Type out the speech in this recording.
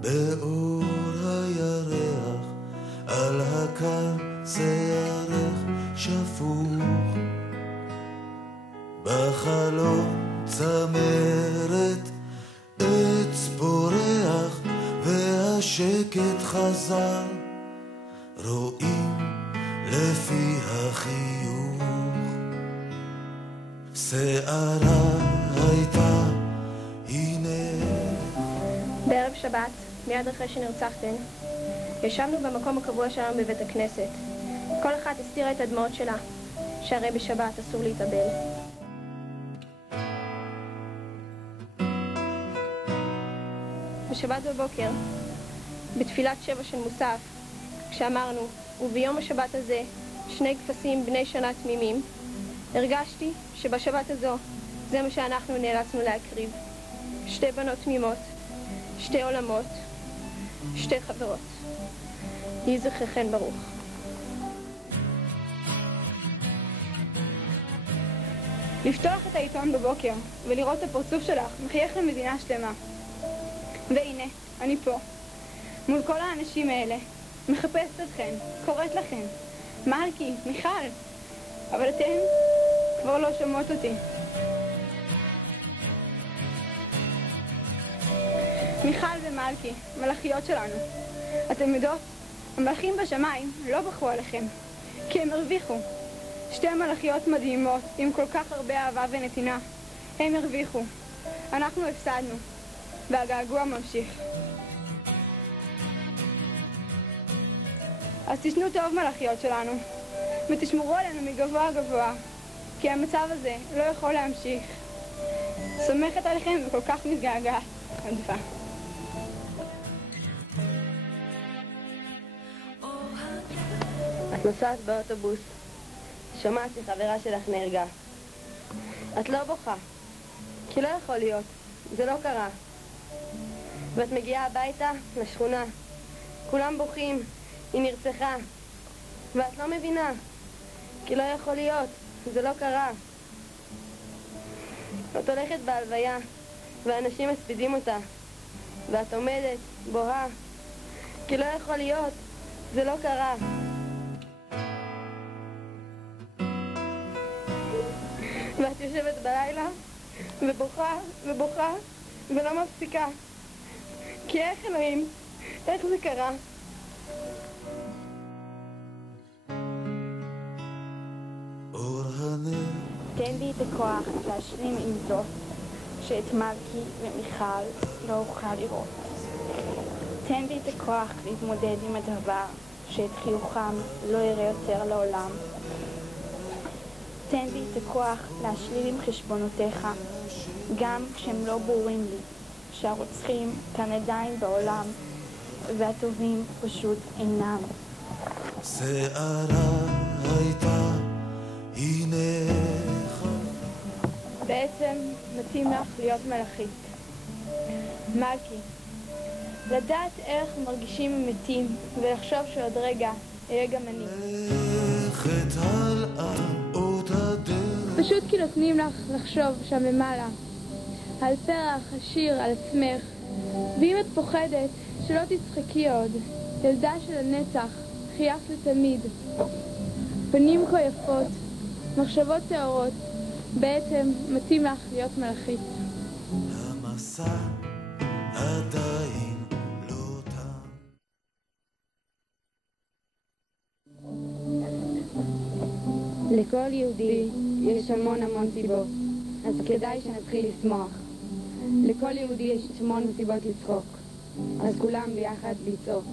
באור הירח, על הקרצה ירח שפוך, בחלום צמרת עץ פורח, והשקט חזר, רואים לפי החיוך. שערה הייתה, הנה. בערב שבת, מיד אחרי שנרצחתן, ישבנו במקום הקבוע שלנו בבית הכנסת. כל אחת הסתירה את הדמעות שלה, שהרי בשבת אסור להתאבל. בשבת בבוקר, בתפילת 7 של מוסף, כשאמרנו, וביום השבת הזה, 2 כבשים בני שנה תמימים, הרגשתי שבשבת הזו, זה מה שאנחנו נאלצנו להקריב. 2 בנות תמימות, 2 עולמות, 2 חברות. יהי זכרכן ברוך. לפתוח את העיתון בבוקר ולראות את הפרצוף שלך מחייך למדינה שלמה. והנה, אני פה, מול כל האנשים האלה, מחפשת אתכן, קוראת לכן, מלכי, מיכל, אבל אתן כבר לא שומעות אותי. מיכל ומלכי, מלאכיות שלנו. אתם יודעות, המלאכים בשמיים לא בחרו עליכם, כי הם הרוויחו. 2 מלאכיות מדהימות, עם כל כך הרבה אהבה ונתינה. הם הרוויחו. אנחנו הפסדנו, והגעגוע ממשיך. אז תשנו טוב מלאכיות שלנו, ותשמרו עלינו מגבוה גבוה, כי המצב הזה לא יכול להמשיך. סומכת עליכם וכל כך מתגעגעת. עדפה. את נוסעת באוטובוס, שמעת שחברה שלך נהרגה. את לא בוכה, כי לא יכול להיות, זה לא קרה. ואת מגיעה הביתה, לשכונה, כולם בוכים, היא נרצחה. ואת לא מבינה, כי לא יכול להיות, זה לא קרה. את הולכת בהלוויה, ואנשים מספידים אותה, ואת עומדת, בוהה, כי לא יכול להיות, זה לא קרה. ואת יושבת בלילה, ובוכה, ובוכה, ולא מפסיקה. כי איך אלוהים, איך זה קרה? אור הנר. תן לי את הכוח להשלים עם זאת, שאת מלכי ומיכל לא אוכל לראות. תן לי את הכוח להתמודד עם הדבר, שאת חיוכם לא יראה יותר לעולם. תן לי את הכוח להשלים עם חשבונותיך, גם כשהם לא ברורים לי, שהרוצחים כאן עדיין בעולם, והטובים פשוט אינם. שערה הייתה, הנה. בעצם מתאים לך להיות מלאכית. מלכי, לדעת איך מרגישים המתים, ולחשוב שעוד רגע אהיה גם אני. לכת הלאה עוד הדרך. פשוט כי נותנים לך לחשוב שם למעלה, על פרח השיר על עצמך, ואם את פוחדת שלא תצחקי עוד, ילדה של הנצח, חייך לתמיד. פנים כה יפות, מחשבות טהורות, בעצם מתאים לך להיות מלאכית. המסע עדיין לא תם. לכל יהודי יש המון סיבות, אז כדאי שנתחיל לשמוח. לכל יהודי יש המון סיבות לצחוק, אז כולם ביחד לצעוק.